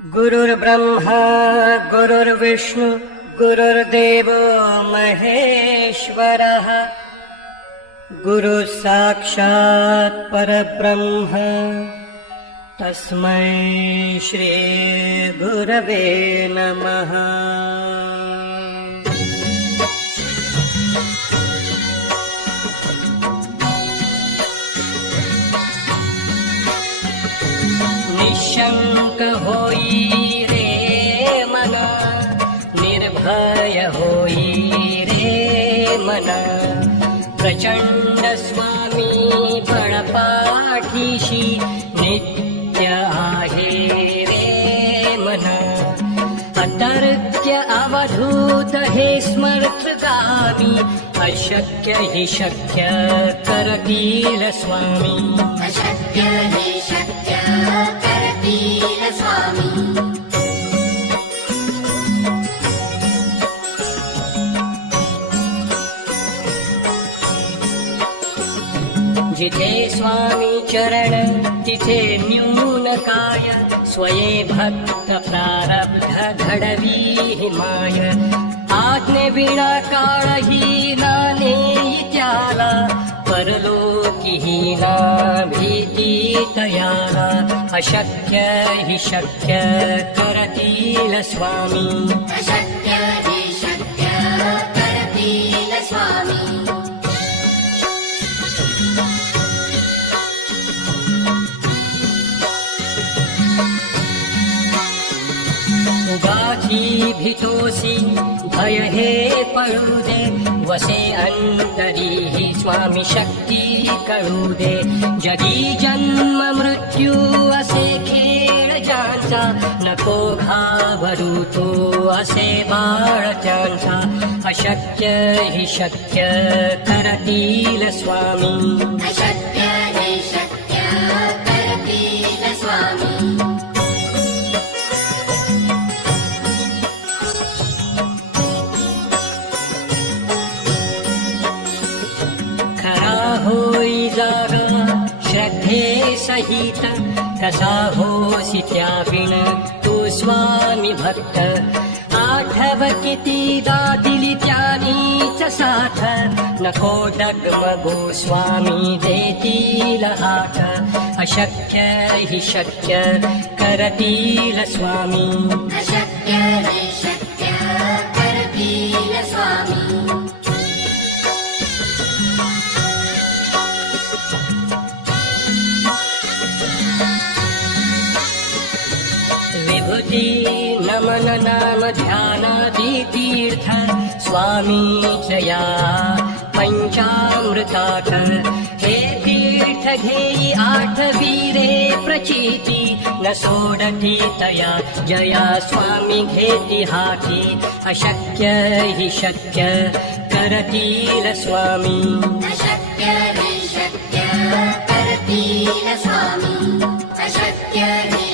गुरुर्ब्रह्मा गुरुर्विष्णु गुरुर्देवो महेश्वरः गुरुः साक्षात् परब्रह्म तस्मै श्री गुरवे नमः। निशंक होई रे मन, निर्भय होई रे मन, प्रचंड स्वामी बळपाठीशी नित्य आहे रे मन। अतर्क्य अवधूत हे स्मर्तगामी, अशक्य हि शक्य करतील स्वामी। अशक्य हि शक्य करतील स्वामी। जिथे स्वामी चरण तिथे न्यून काय, स्वये भक्त प्रारब्ध घडवी हिमाय। आज्ञे विना काळही नाने त्याला, परलोकी ना भीती तयाला। अशक्य हि शक्य करतील स्वामी। अशक्य हि शक्य करतील स्वामी। उगाची भीतोसी भय हे पळू दे, वसे अंतरी ही स्वामी शक्ती कळू दे। जगी जन्म मृत्यू असे खेळ ज्यांचा, नको घाबरू तो असे बाळ त्यांचा। अशक्य हि शक्य करतील स्वामी। अशक्य हि शक्य करतील स्वामी। होई जागा श्रद्धे सहित, कसा होसी त्याविण तू स्वामी भक्त। आठव कितीदा दिली त्यानीच साथ, नको डगमगो स्वामी देतील हात। अशक्य हि शक्य करतील स्वामी। अशक्य हि शक्य करतील स्वामी। विभूती नमन नाम ध्यानादि तीर्थ, स्वामी जया पंचामृतात। हे तीर्थ घेई आठवीरे प्रचिती, न सोडती तया जया स्वामी घेती हाती। अशक्य हि शक्य करतील स्वामी। अशक्य हि शक्य करतील स्वामी। अशक्य हि